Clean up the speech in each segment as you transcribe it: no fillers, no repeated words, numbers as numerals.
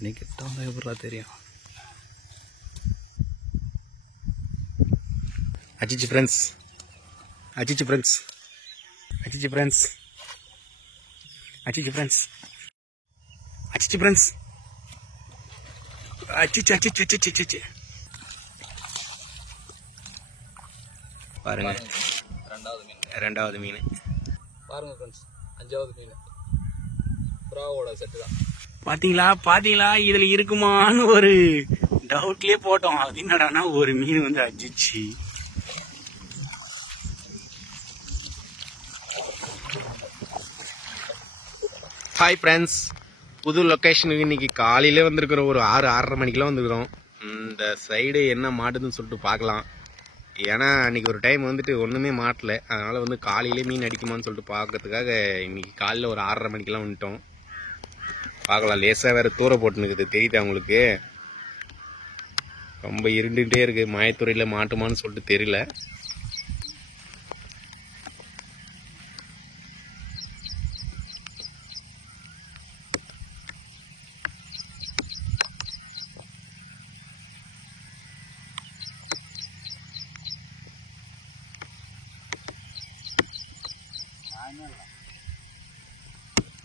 இன்னைக்கு தான் எப்படா தெரியும். அச்சிச்சு ஃப்ரெண்ட்ஸ், அச்சிச்சு ஃப்ரெண்ட்ஸ், அச்சிச்சு ஃப்ரெண்ட்ஸ், அச்சிச்சு ஃப்ரெண்ட்ஸ், அச்சிச்சு ஃப்ரெண்ட்ஸ், அச்சிச்சு அச்சிச்சு அச்சிச்சு அச்சிச்சு. பாருங்க ரெண்டாவது மீன் பாருங்க ஃப்ரெண்ட்ஸ், 5வது மீன் ப்ராவோட செட்டு தான். பாத்தீங்களா பாத்தீங்களா, இதுல இருக்குமான்னு ஒரு டவுட்லயே போட்டோம். அது என்னடானா ஒரு மீன் வந்து அடிச்சு. ஹாய் ஃப்ரெண்ட்ஸ், புது லொக்கேஷனுக்கு இன்னைக்கு காலையிலே வந்திருக்கிறோம். ஒரு 6-6:30 மணிக்கெல்லாம் வந்துருக்கிறோம். இந்த சைடு என்ன மாட்டுதுன்னு சொல்லிட்டு பார்க்கலாம். ஏன்னா அன்றைக்கி ஒரு டைம் வந்துட்டு ஒன்றுமே மாட்டலை. அதனால் வந்து காலையிலே மீன் அடிக்குமான்னு சொல்லிட்டு பார்க்கறதுக்காக இன்றைக்கி காலையில் ஒரு 6:30 மணிக்கெல்லாம் வந்துட்டோம். பார்க்கலாம். லேசாக வேறு தூர போட்டுனுக்குது, தெரியுது அவங்களுக்கு. ரொம்ப இருண்டுகிட்டே இருக்குது. மாயத்துறையில் மாட்டுமான்னு சொல்லிட்டு தெரியல.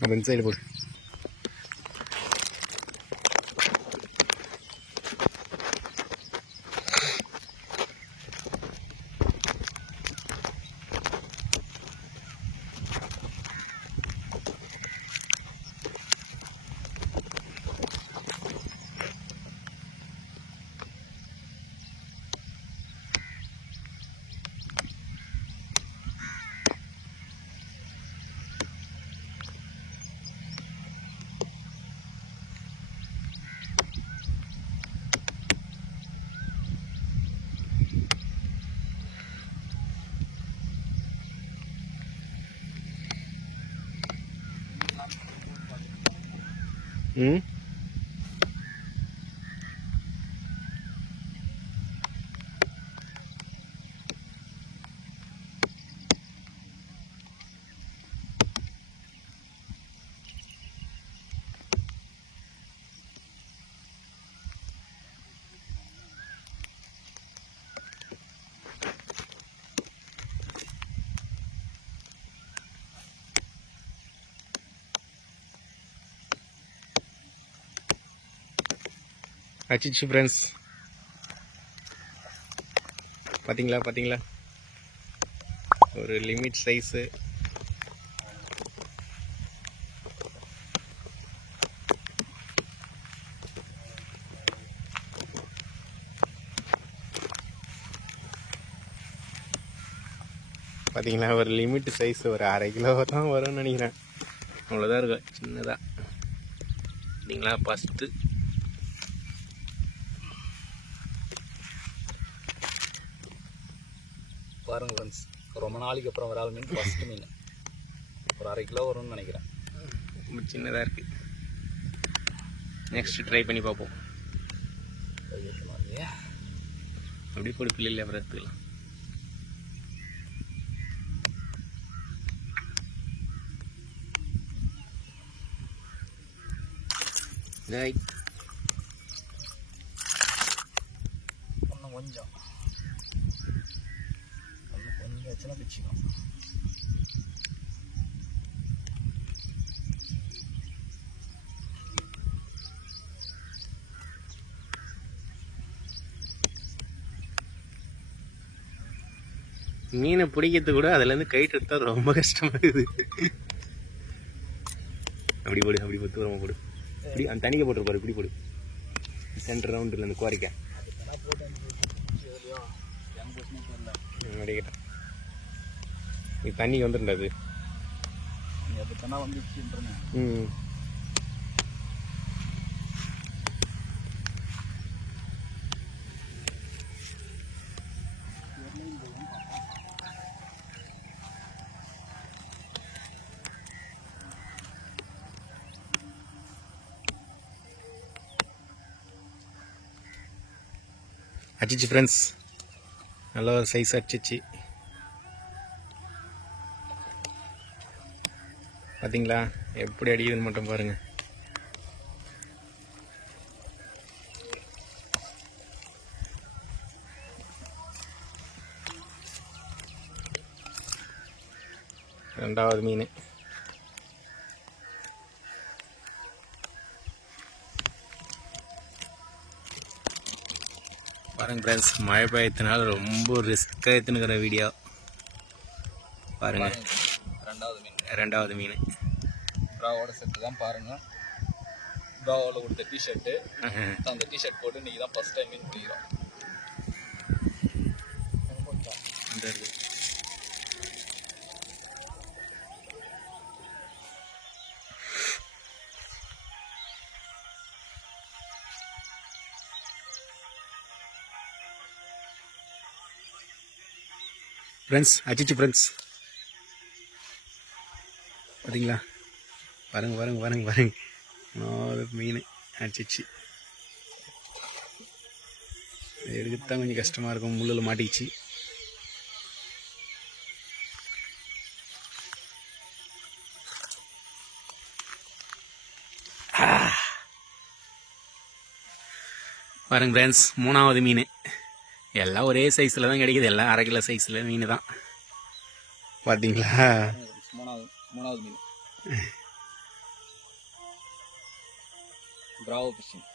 அப்போ இந்த சைடு போடு. ம் அச்சிச்சு ஃப்ரெண்ட்ஸ், பார்த்தீங்களா பார்த்தீங்களா, ஒரு லிமிட் சைஸு. பார்த்தீங்களா, ஒரு லிமிட் சைஸ், ஒரு 1/2 கிலோ தான் வரும்னு நினைக்கிறேன். அவ்வளோதான் இருக்கும், சின்னதாக. பார்த்தீங்களா ஃபஸ்ட்டு. பாருங்க ஃப்ரெண்ட்ஸ், ரொம்ப நாளைக்கு அப்புறம் வராத மீன், ஃபர்ஸ்ட் மீன். ஒரு 1/2 கிலோ வரும்னு நினைக்கிறேன். ரொம்ப சின்னதாக இருக்குது. நெக்ஸ்ட் ட்ரை பண்ணி பார்ப்போம். அப்படி கொடுக்கல இல்லை, அப்புறம் எடுத்துக்கலாம். இன்னும் கொஞ்சம் வச்சுன்னா பிச்சுக்கும். மீனை பிடிக்கிறது கூட அதுலேருந்து கைட்டு எடுத்தா ரொம்ப கஷ்டமாகுது. அப்படி போடு, அப்படி போட்டு தூரமாக போடு. இப்படி அந்த தண்ணிக்க போட்டுருப்பாரு, இப்படி போடு. சென்டர் ரவுண்டில் அந்த குவாரிக்க அடிக்கிட்டேன். நீ தண்ணிக்கு வந்துருண்டாது. ம் அடிச்சிச்சு ஃப்ரெண்ட்ஸ், நல்ல ஒரு சைஸ் அடிச்சிச்சு. பார்த்தீங்களா எப்படி அடிக்குதுன்னு மட்டும் பாருங்கள். ரெண்டாவது மீன். பாருங்க ஃப்ரெண்ட்ஸ், மழை பெய்யத்தினால ரொம்ப ரிஸ்க்காக எடுத்துனுக்கிற வீடியோ பாருங்க. ரெண்டாவது மீன் ப்ராவோட செட்டு தான் பாருங்க. ப்ராவோட கொடுத்த டிஷர்ட்டு, அந்த டிஷர்ட் போட்டு இன்னைக்கு தான் ஃபர்ஸ்ட் டைம் மீன் பிடிக்கிறோம். ஃப்ரெண்ட்ஸ் அச்சிச்சு ஃப்ரெண்ட்ஸ், பார்த்தீங்களா? பாருங்க பாருங்க பாருங்க பாருங்க, 4 மீன் அடிச்சிச்சு. எடுக்கத்தான் கொஞ்சம் கஷ்டமாக இருக்கும், முள்ளில் மாட்டிச்சு. பாருங்க ஃப்ரெண்ட்ஸ், 3வது மீன். எல்லாம் ஒரே சைஸில் தான் கிடைக்குது, எல்லாம் 1/2 கிலோ சைஸில் மீன் தான். பார்த்தீங்களா? 3வது மீன் ப்ராவோ ஃபிஷிங்.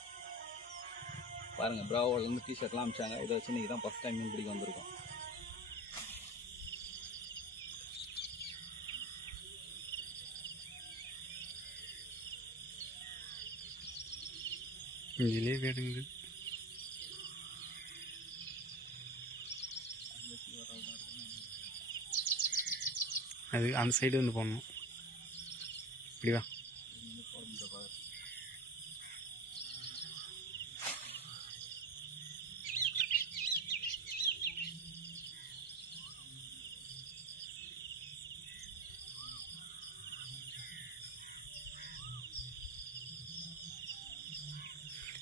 பாருங்க, ப்ராவோலேருந்து டிஷர்ட்லாம் அமிச்சாங்க. இதை வச்சு இன்னைக்கு தான் ஃபர்ஸ்ட் டைம் மீன் பிடிக்க வந்திருக்கோம். இதிலே வேடுங்க. அது அந்த சைடு வந்து போடணும். இப்படிவா.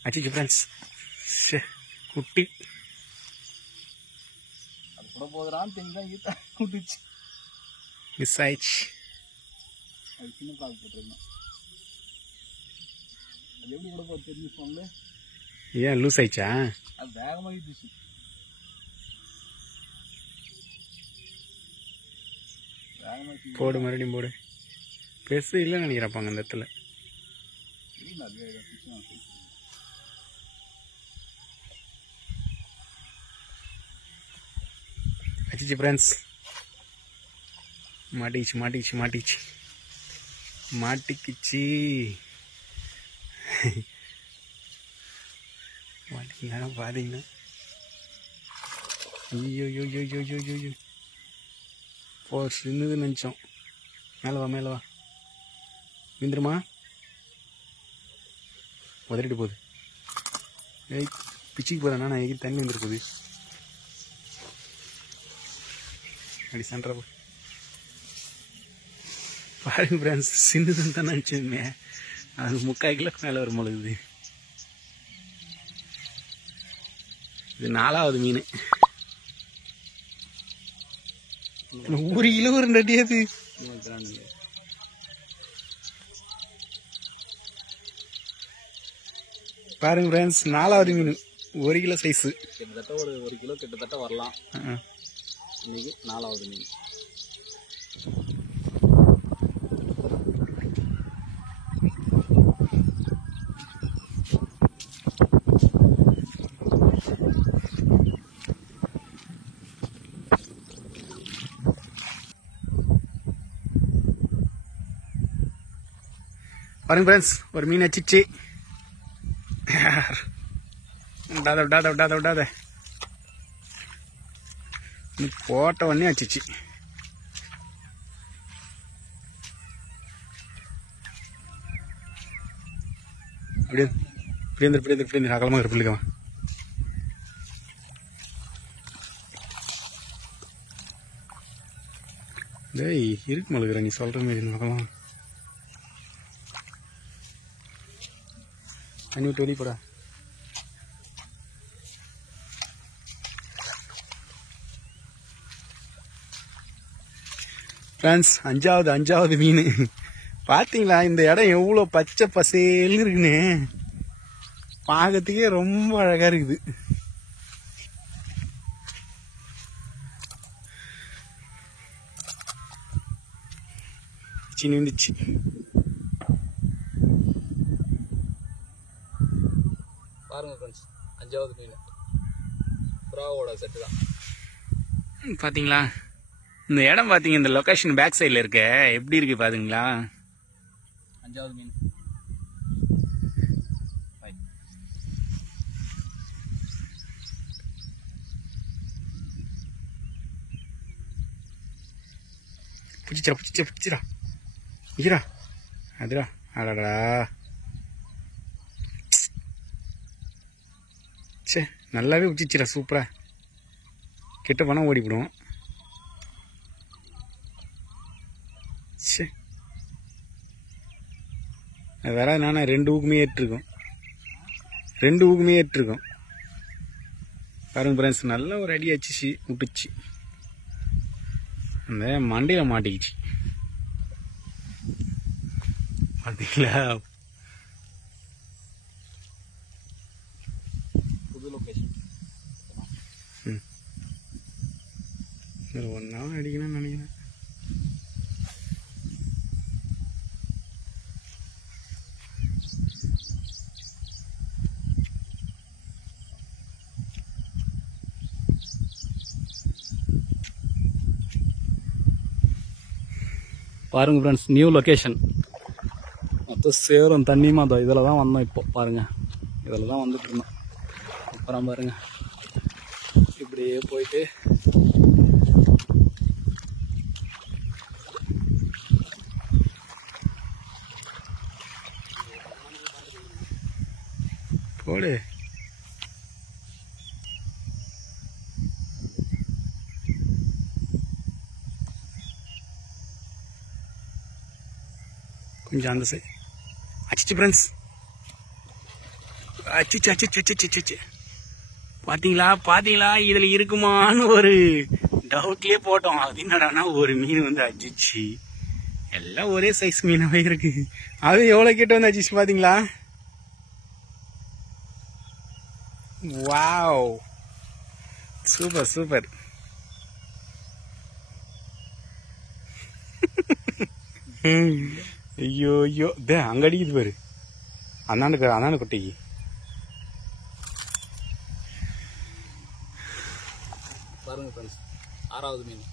அச்சிச்சு ஃப்ரெண்ட்ஸ், குட்டி. அது கூட போதுறான்னு தெரிஞ்சா ஈத்தா குட்டிச்சு. மிஸ் ஆயிடுச்சு. அது சின்ன பிளாக் போட்டுருந்தோம். அது எப்படி கூட போது தெரிஞ்சு சொல்லு. ஏன் லூஸ் ஆயிடுச்சா? அது வேகமாக ஈட்டுச்சு. போடு, மறுபடியும் போடு. பெருசு இல்லைன்னு நினைக்கிறப்பாங்க அந்த இடத்துல. அச்சிச்சு ஃப்ரெண்ட்ஸ், மாட்டிக்கிச்சு மாட்டிக்கிச்சு மாட்டிக்கிச்சு மாட்டிக்கிச்சு. மாட்டிங்கன்னா பாத்தீங்கன்னா, ஐயோ ஐயோ ஐயோ ஐயோ ஐயோ ஐயோ, போ சின்னது நினச்சோம். மேலே வா மேலே வா, விந்துருமா, உதறிட்டு போகுது. ஏய் பிச்சுக்கு போகிறேன்னா நான் எங்கே தண்ணி வந்துட்டு போகுது. அப்படி சென்ட்ரா போ. பாருங்க ஃப்ரெண்ட்ஸ், சின்னதுன்னு தான் நினச்சிருந்தே, அது 3/4 கிலோக்கு மேலே வரும் பொழுது. இது 4வது மீன். 1 கிலோ ஒரு நடியாது. பாருங்க ஃப்ரெண்ட்ஸ், 4வது மீன், 1 கிலோ சைஸு. கிட்டத்தட்ட ஒரு 1 கிலோ கிட்டத்தட்ட வரலாம். இன்னைக்கு 4வது மீன். பாருங்க ஃப்ரெண்ட்ஸ், ஒரு மீன் அச்சிச்சு. விடாத விடாத விடாத விடாத, போட்ட உடனே அச்சிச்சு. அப்படியே பிடிந்து பிடிந்து பிடிந்து அகலமாக இருப்பில்லைக்கவன். டேய் இருக்கு மழுகிற, நீ சொல்கிற மாரி அகலம். தண்ணி விட்டு வெளியே போடா. ஃப்ரெண்ட்ஸ், 5வது மீன். பார்த்தீங்களா இந்த இடம் எவ்வளோ பச்சை பசேல்னு இருக்குன்னு, பார்க்கறதுக்கே ரொம்ப அழகாக இருக்குது. நீந்துச்சு. பாருங்க ஃப்ரெண்ட்ஸ், 5வது மீன் ப்ராவோட செட்டு தான். பார்த்தீங்களா இந்த இடம்? பார்த்தீங்க இந்த லொக்கேஷன் பேக் சைடில் இருக்க எப்படி இருக்கு பாத்தீங்களா? 5வது மீன். புடிச்சிரா அதுடா. அடடா சே, நல்லாவே பிடிச்சிச்சிரா, சூப்பரா. கிட்ட போனால் ஓடிவிடும். சே, வேற நானே 2 ஊக்குமே ஏற்றிருக்கோம். 2 ஊக்குமே ஏற்றிருக்கோம். பாருங்க ஃப்ரெண்ட்ஸ், நல்ல ஒரு அடி அடிச்சு விட்டுச்சு. அந்த மண்டையில் மாட்டிக்கிச்சு பார்த்தீங்களா? புது லொகேஷன். ஒன்றா அடிக்கணும்னு நினைக்கிறேன். பாருங்க ஃப்ரெண்ட்ஸ், நியூ லொக்கேஷன். மொத்தம் சேரும் தண்ணியுமா அதோ இதில் தான் வந்தோம். இப்போ பாருங்க, இதில் தான் வந்துட்டு இருந்தோம். அப்புறம் பாருங்க, இப்படியே போயிட்டு போடு. கொஞ்சம் அந்த சைடு அச்சிச்சு ஃப்ரெண்ட்ஸ். அச்சிச்சு. பார்த்தீங்களா இதில் இருக்குமான்னு ஒரு டவுட்லேயே போட்டோம். அது என்னடானா ஒரு மீன் வந்து அச்சிச்சு. எல்லாம் ஒரே சைஸ் மீனாகவே இருக்கு. அது எவ்வளோ கிட்ட வந்து அச்சிச்சு பார்த்தீங்களா? Wow, super. ஐயோ அங்க அடிக்குது பாரு, அந்தாண்ட குட்டைக்கு. பாருங்க ஃப்ரெண்ட்ஸ், 6வது மீன்.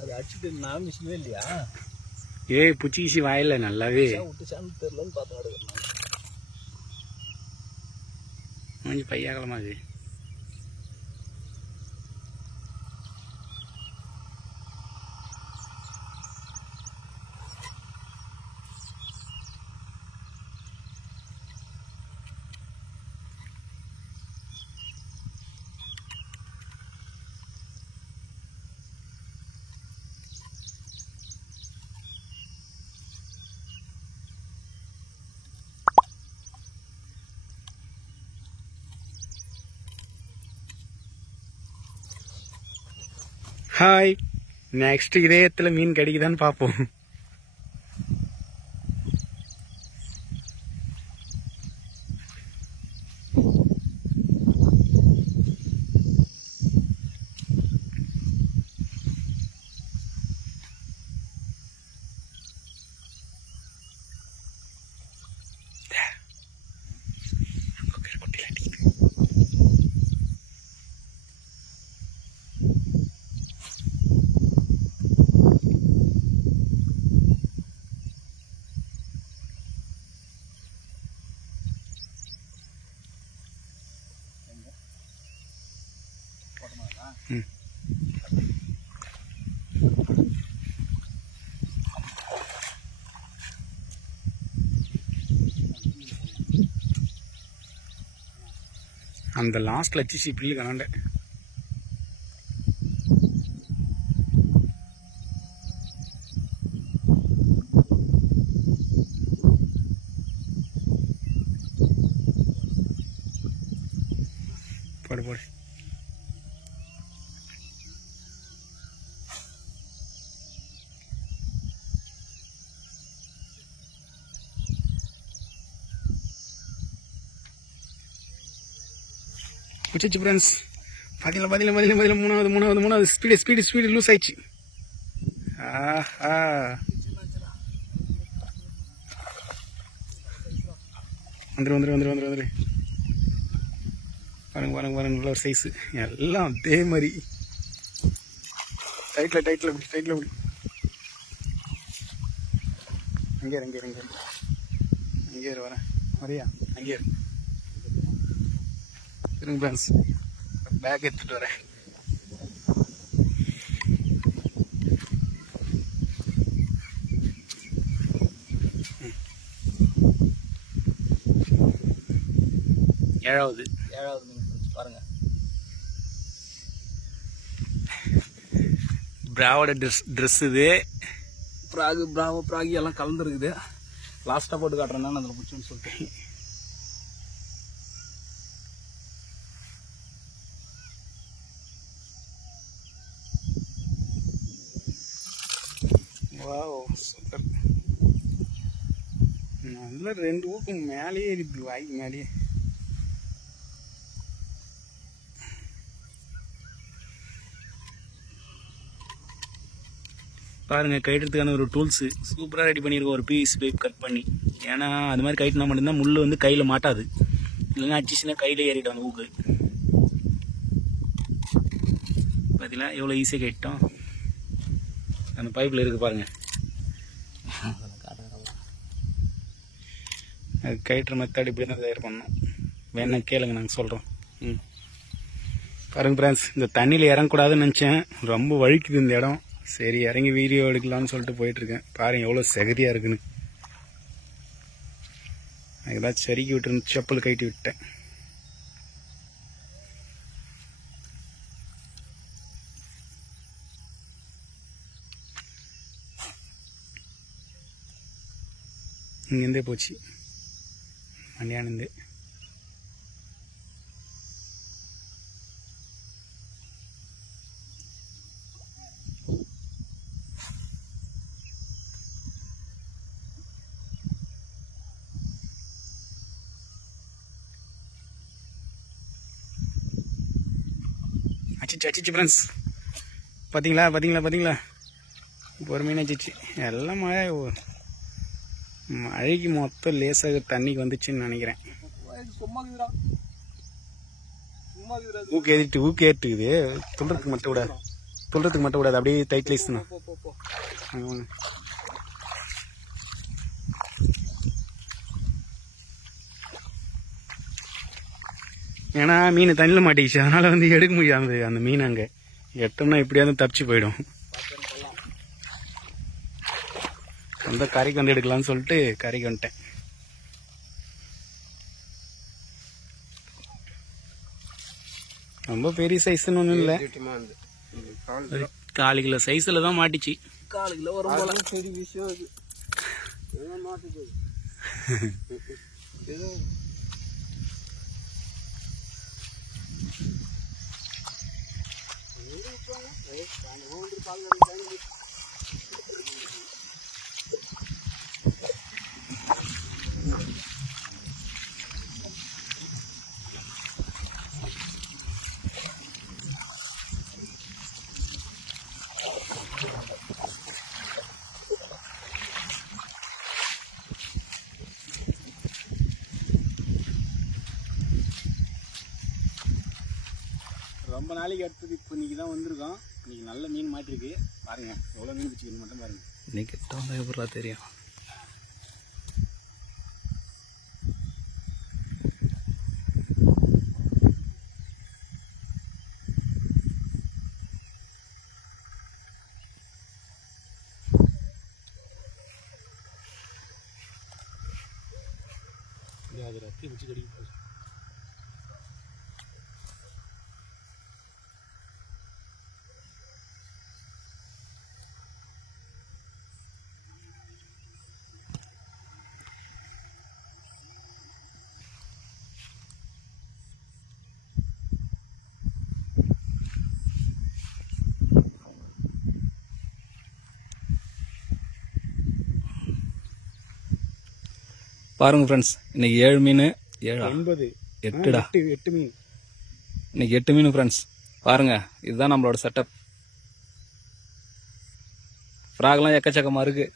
அது அடிச்சுட்டு நான் மிஷினே இல்லையா? ஏய், புச்சிக்கிச்சு வாயில நல்லாவே. விட்டுச்சான்னு தெரியலன்னு பார்த்து கொஞ்சம் பையாகலமா அது. ஹாய், நெக்ஸ்ட் இதயத்துல மீன் கிடைக்குதான்னு பார்ப்போம். அந்த லாஸ்ட்ல வச்சு பில்லு கலாண்ட. போடு. பிடிச்சி ஃப்ரெண்ட்ஸ். பார்த்தீங்களா மூணாவது ஸ்பீடு லூஸ் ஆயிடுச்சு. ஆஹா, வந்துரு. பாருங்க நல்ல ஒரு சைஸு. எல்லாம் அதே மாதிரி டைட்டில் அப்படி அங்கே வரேன் வரையா அங்கே இருங்க ஃப்ரெண்ட்ஸ். பேக் எடுத்துட்டு வரேன். ஏழாவது பாருங்க. பிராவோட ட்ரெஸ் இது. பிராகி எல்லாம் கலந்துருக்குது. லாஸ்ட்டாக போட்டு காட்டுறேன்னா அதில் பிடிச்சுன்னு சொல்லிட்டு. Wow, super. நல்ல 2 ஊக்கும் மேலேயே இருக்குது, வாய்க்கு மேலேயே. பாருங்க, கைட்டுறதுக்கான ஒரு டூல்ஸு சூப்பராக ரெடி பண்ணியிருக்கோம். ஒரு பீஸ் பைப் கட் பண்ணி. ஏன்னா அது மாதிரி கைட்டுனா மட்டும்தான் முள் வந்து கையில் மாட்டாது. இல்லைன்னா அடிச்சுன்னா கையில் ஏறிடும் அந்த ஊக்கு. பார்த்தீங்களா எவ்வளோ ஈஸியாக கைட்டோம். அந்த பைப்பில் இருக்குது பாருங்கள். அது கைட்டுற மெத்தட் இப்படி தான் தயார் பண்ணோம். வேணா கேளுங்க, நாங்கள் சொல்கிறோம். பாருங்க ஃப்ரெண்ட்ஸ், இந்த தண்ணியில் இறங்கக்கூடாதுன்னு நினச்சேன். ரொம்ப வழுக்குது இந்த இடம். சரி, இறங்கி வீடியோ எடுக்கலாம்னு சொல்லிட்டு போயிட்டுருக்கேன். பாருங்கள் எவ்வளோ சகதியாக இருக்குன்னு. ஏதாச்சும் சரிக்கி விட்டுருந்து செப்பல் கட்டி விட்டேன். இங்கேருந்தே போச்சு, மண்டியானந்தே. அச்சிச்சு ஃப்ரெண்ட்ஸ். பார்த்தீங்களா இப்போ ஒரு மீன் அச்சிச்சு. எல்லாம் மழைக்கு மொத்தம் லேசாக தண்ணிக்கு வந்துச்சுன்னு நினைக்கிறேன். ஊக்கு ஏறிட்டுக்குது. துள்றதுக்கு மட்டும் விடாது. அப்படியே டைட்லைஸ் தான். ஏன்னா மீன் தண்ணியில் மாட்டிக்கிச்சு, அதனால வந்து எடுக்க முடியாது. அந்த மீன் அங்கே எட்டோம்னா எப்படியாவது தப்பிச்சு போயிடும். அந்த கரைக்கு வந்து எடுக்கலாம்னு சொல்லிட்டு கரைக்கு வந்துட்டேன். ரொம்ப பெரிய சைஸ்ன்னு ஒன்றும் இல்லை, 4 கிலோ சைஸில் தான் மாட்டிச்சு. 4 கிலோ வரும் போல. பெரிய விஷயம் அது. ரொம்ப நாளைக்கு அடுத்தது இப்போ இன்னைக்கு தான் வந்திருக்கோம். இன்னைக்கு நல்ல மீன் மாட்டிருக்கு. பாருங்க எவ்வளோ மீன் பிடிச்சிக்கணும் மட்டும் பாருங்க. இன்னைக்கு கிட்ட எப்படா தெரியும். அது ரத்தி பிடிச்சி கடிக்க போகுது. பாருங்க ஃப்ரெண்ட்ஸ், இன்னைக்கு 7 மீன். 7 9 8டா 8 மீன். இன்னைக்கு 8 மீன் ஃப்ரெண்ட்ஸ். பாருங்க, இதுதான் நம்மளோட செட்டப். ஃப்ராக்லாம் எக்கச்சக்கமாக இருக்கு.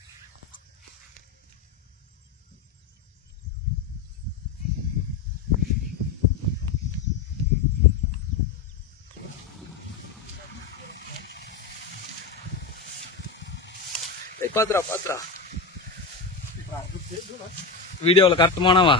பாத்துரா வீடியோவில் கரெக்டுமானவா